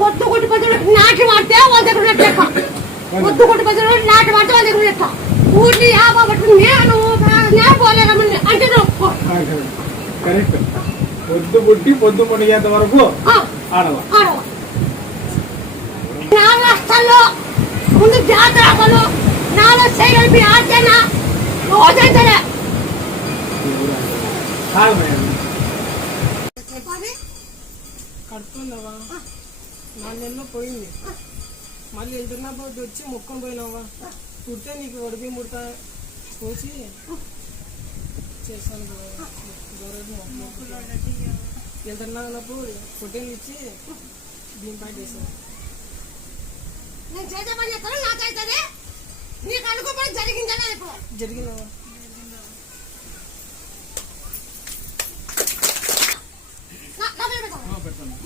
పొద్దు కొట్టి నాటి మాడితే వాళ్ళ దగ్గర లెక్క, పొద్దు కొట్టి నాటి మాడితే వాళ్ళ దగ్గర లెక్క. ఊరిని యాభట్టు నేను పోలేదమ్మని అంటే పొద్దు పుట్టి పొద్దు మునిగేంత వరకు ఆడవ. నా రాష్ట్రాల్లో ముందు జాతర అసలు నాలో చేయగలిపి ఆడితేనా రోజైతే కడుతుందవా 4 నెలల్లో పోయింది. మళ్ళీ వెళ్తున్నప్పుడు వచ్చి మొక్కను పోయినావా, పుడితే నీకు వడిపి ముడతా కోసి చేస్తాను. వెళ్తున్నా అన్నప్పుడు పొట్టేలు ఇచ్చి దీని పై చేసాను. నేను చేసే పని చేస్తాను, నాకైతే నీకు అనుకోపడి జరిగిందా? జరిగినావా